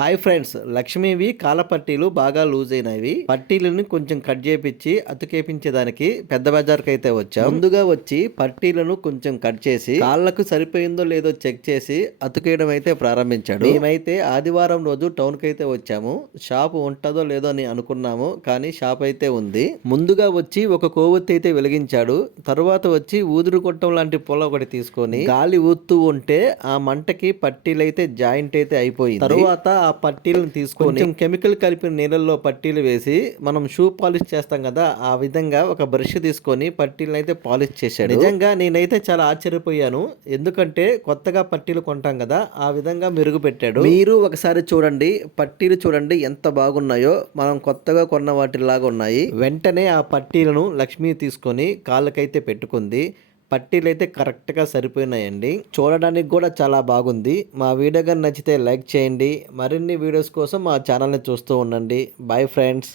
Hi friends, లక్ష్మీవి కాళ్ళ పట్టీలు బాగా లూజ్ అయినవి. పట్టీలను కొంచెం కట్ చేపించి అతుకేపించేదానికి పెద్ద బజార్కి అయితే వచ్చాం. ముందుగా వచ్చి పట్టీలను కొంచెం కట్ చేసి కాళ్ళకు సరిపోయిందో లేదో చెక్ చేసి అతుకేయడం అయితే ప్రారంభించాడు. మేమైతే ఆదివారం రోజు టౌన్ కి అయితే వచ్చాము. షాప్ ఉంటుందో లేదో అని అనుకున్నాము, కానీ షాప్ అయితే ఉంది. ముందుగా వచ్చి ఒక కొవ్వొత్తి అయితే వెలిగించాడు. తరువాత వచ్చి ఊదురు కొట్టం లాంటి పొల ఒకటి తీసుకొని గాలి ఊదుతూ ఉంటే ఆ మంటకి పట్టీలు అయితే జాయింట్ అయితే అయిపోయింది. తరువాత ఆ పట్టీలను తీసుకొని కెమికల్ కలిపిన నీళ్ళల్లో పట్టీలు వేసి మనం షూ పాలిష్ చేస్తాం కదా, ఆ విధంగా ఒక బ్రష్ తీసుకొని పట్టీలను అయితే పాలిష్ చేశాడు. నిజంగా నేనైతే చాలా ఆశ్చర్యపోయాను, ఎందుకంటే కొత్తగా పట్టీలు కొంటాం కదా, ఆ విధంగా మెరుగు పెట్టాడు. మీరు ఒకసారి చూడండి, పట్టీలు చూడండి ఎంత బాగున్నాయో, మనం కొత్తగా కొన్న వాటిలాగా ఉన్నాయి. వెంటనే ఆ పట్టీలను లక్ష్మి తీసుకొని కాళ్ళకైతే పెట్టుకుంది. పట్టీలు అయితే కరెక్ట్గా సరిపోయినాయండి. చూడడానికి కూడా చాలా బాగుంది. మా వీడియో కానీ నచ్చితే లైక్ చేయండి. మరిన్ని వీడియోస్ కోసం మా ఛానల్ని చూస్తూ ఉండండి. Bye friends.